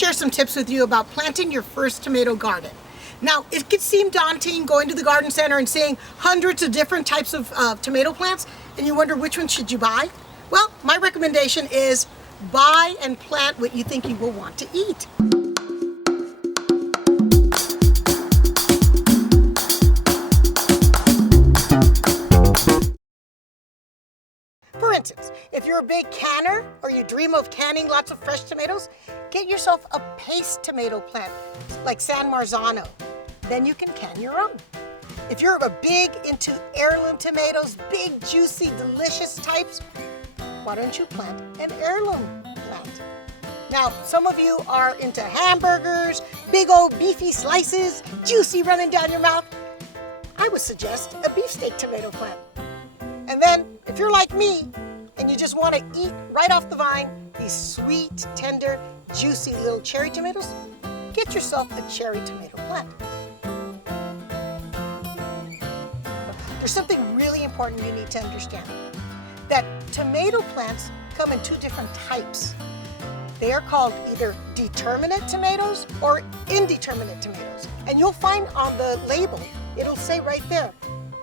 share some tips with you about planting your first tomato garden. Now, it could seem daunting going to the garden center and seeing hundreds of different types of tomato plants, and you wonder which one should you buy? Well, my recommendation is buy and plant what you think you will want to eat. For instance, if you're a big canner or you dream of canning lots of fresh tomatoes, get yourself a paste tomato plant like San Marzano. Then you can can your own. If you're a big into heirloom tomatoes, big, juicy, delicious types, why don't you plant an heirloom plant? Now, some of you are into hamburgers, big old beefy slices, juicy running down your mouth. I would suggest a beefsteak tomato plant. And then, if you're like me, and you just want to eat right off the vine these sweet, tender, juicy little cherry tomatoes, get yourself a cherry tomato plant. There's something really important you need to understand, that tomato plants come in two different types. They are called either determinate tomatoes or indeterminate tomatoes. And you'll find on the label, it'll say right there,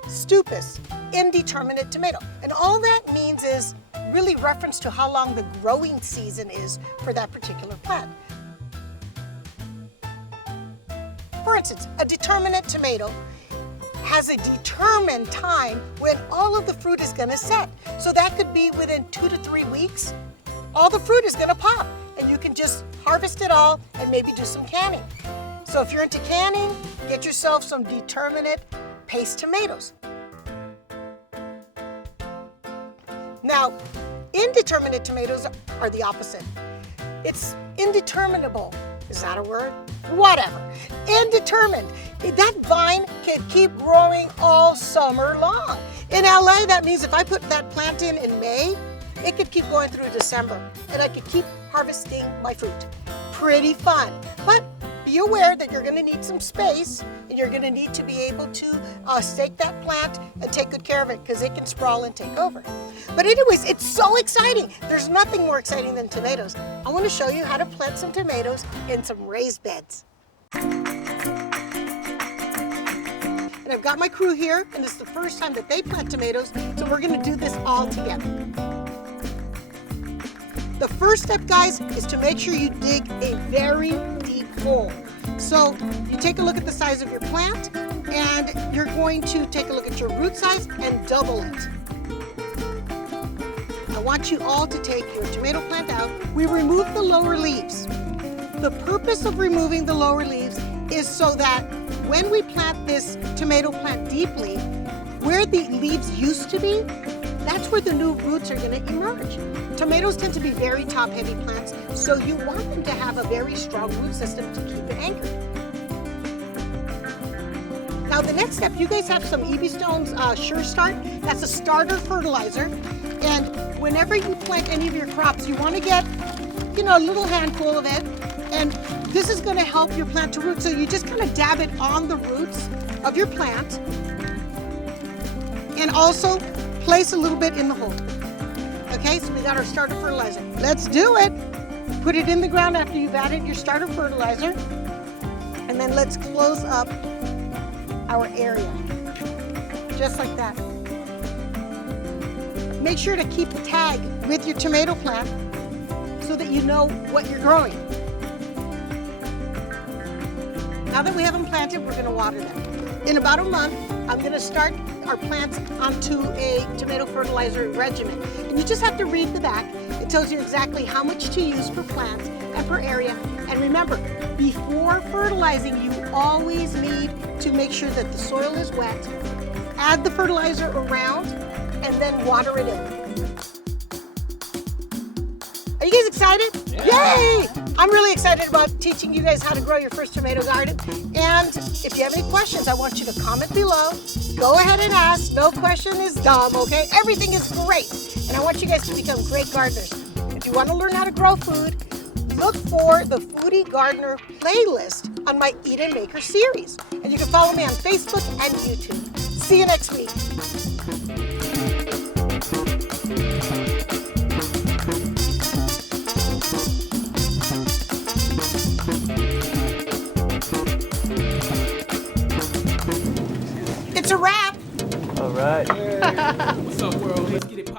Stupus, indeterminate tomato. And all that means is really reference to how long the growing season is for that particular plant. For instance, a determinate tomato has a determined time when all of the fruit is going to set. So that could be within 2 to 3 weeks. All the fruit is going to pop, and you can just harvest it all and maybe do some canning. So if you're into canning, get yourself some determinate paste tomatoes. Now, indeterminate tomatoes are the opposite. It's indeterminable. Is that a word? Whatever. Indeterminate. That vine can keep growing all summer long. In LA, that means if I put that plant in May, it could keep going through December, and I could keep harvesting my fruit. Pretty fun. But be aware that you're going to need some space, and you're going to need to be able to stake that plant and take good care of it, because it can sprawl and take over. But anyways, it's so exciting. There's nothing more exciting than tomatoes. I want to show you how to plant some tomatoes in some raised beds. And I've got my crew here, and this is the first time that they plant tomatoes, so we're going to do this all together. The first step, guys, is to make sure you dig a very deep hole. So you take a look at the size of your plant, and you're going to take a look at your root size and double it. I want you all to take your tomato plant out. We remove the lower leaves. The purpose of removing the lower leaves is so that when we plant this tomato plant deeply, where the leaves used to be, that's where the new roots are going to emerge. Tomatoes tend to be very top-heavy plants, so you want them to have a very strong root system to keep it anchored. Now the next step, you guys have some EB Stone's Sure Start. That's a starter fertilizer. And whenever you plant any of your crops, you want to get, a little handful of it. And this is going to help your plant to root. So you just kind of dab it on the roots of your plant. And also place a little bit in the hole. Okay, so we got our starter fertilizer. Let's do it. Put it in the ground after you've added your starter fertilizer. And then let's close up our area. Just like that. Make sure to keep a tag with your tomato plant so that you know what you're growing. Now that we have them planted, we're going to water them. In about a month, I'm going to start our plants onto a tomato fertilizer regimen. And you just have to read the back. It tells you exactly how much to use per plant and per area. And remember, before fertilizing, you always need to make sure that the soil is wet. Add the fertilizer around and then water it in. Are you guys excited? Yeah. Yay! I'm really excited about teaching you guys how to grow your first tomato garden. And if you have any questions, I want you to comment below. Go ahead and ask. No question is dumb, okay? Everything is great. And I want you guys to become great gardeners. If you want to learn how to grow food, look for the Foodie Gardener playlist on my Eat and Maker series. And you can follow me on Facebook and YouTube. See you next week. It's a wrap. All right. What's up, world? Let's get it poppin'.